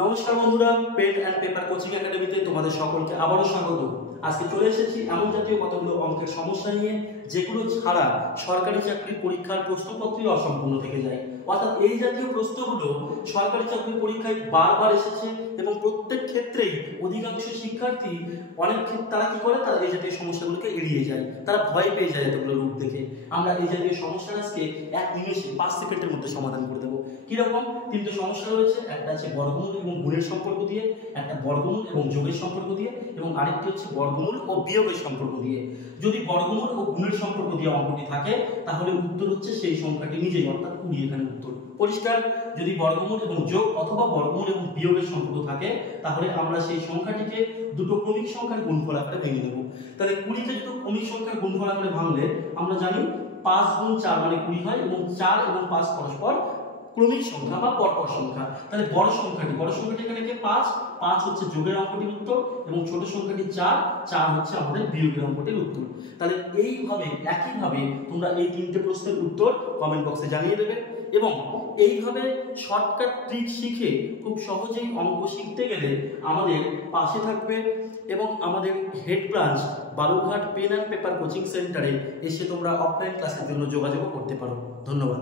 নমস্কার বন্ধুরা, pen and paper coaching একাডেমিতে তোমাদের সকলকে আবারও স্বাগত। আজকে চলে এসেছি এমন জাতীয় কতগুলো অঙ্কের সমস্যা নিয়ে যেগুলো ছাড়া সরকারি চাকরির পরীক্ষার প্রশ্নপত্রই অসম্পূর্ণ থেকে যায়। অর্থাৎ এই জাতীয় প্রশ্নগুলো সরকারি চাকরির পরীক্ষায় বারবার এসেছে এবং প্রত্যেক ক্ষেত্রেই অধিকাংশ শিক্ষার্থী অনেক ক্ষেত্রে তারা কি করে, তারা এই জাতীয় সমস্যাগুলোকে এড়িয়ে যায়, তারা ভয় পেয়ে যায় এতগুলো রূপ দেখে। আমরা এই জাতীয় সমস্যা আজকে 1 নিমেষে 5 সেকেন্ডের মধ্যে সমাধান করে দেবো। কিরকম? তিনটে সমস্যা রয়েছে, একটা আছে বর্গমূল এবং গুণের সম্পর্ক দিয়ে, একটা বর্গমূল এবং যোগের সম্পর্ক দিয়ে, এবং আরেকটি হচ্ছে বর্গমূল ও বিয়োগের সম্পর্ক দিয়ে। যদি বর্গমূল ও গুণের সম্পর্ক দিয়ে অঙ্কটি থাকে তাহলে উত্তর হচ্ছে সেই সংখ্যাটি নিজেই, অর্থাৎ 20 এখানে উত্তর। পরিষ্কার? যদি বর্গমূল এবং যোগ অথবা বর্গমূল এবং বিয়োগের সম্পর্ক থাকে তাহলে আমরা সেই সংখ্যাটিকে দুটো ক্রমিক সংখ্যার গুণফল আকারে ভেঙে দেব। তাহলে 20কে দুটো ক্রমিক সংখ্যার গুণফল আকারে ভাঙলে আমরা জানি 5 গুণ 4 মানে 20 হয়, এবং 4 এবং 5 পরস্পর ক্রমিক সংখ্যা বা পরপর সংখ্যা। তাহলে বড় সংখ্যাটি এখানে কে 5 হচ্ছে যোগের অঙ্কটির উত্তর, এবং ছোট সংখ্যাটি 4 হচ্ছে আমাদের বিয়োগের অঙ্কটির উত্তর। তাহলে এইভাবে একইভাবে তোমরা এই তিনটে প্রশ্নের উত্তর কমেন্ট বক্সে জানিয়ে দেবে, এবং এইভাবে শর্টকাট ট্রিক শিখে খুব সহজেই অঙ্ক শিখতে গেলে আমাদের পাশে থাকবে, এবং আমাদের head branch Balurghat pen and paper coaching সেন্টারে এসে তোমরা অফলাইন ক্লাসের জন্য যোগাযোগ করতে পারো। ধন্যবাদ।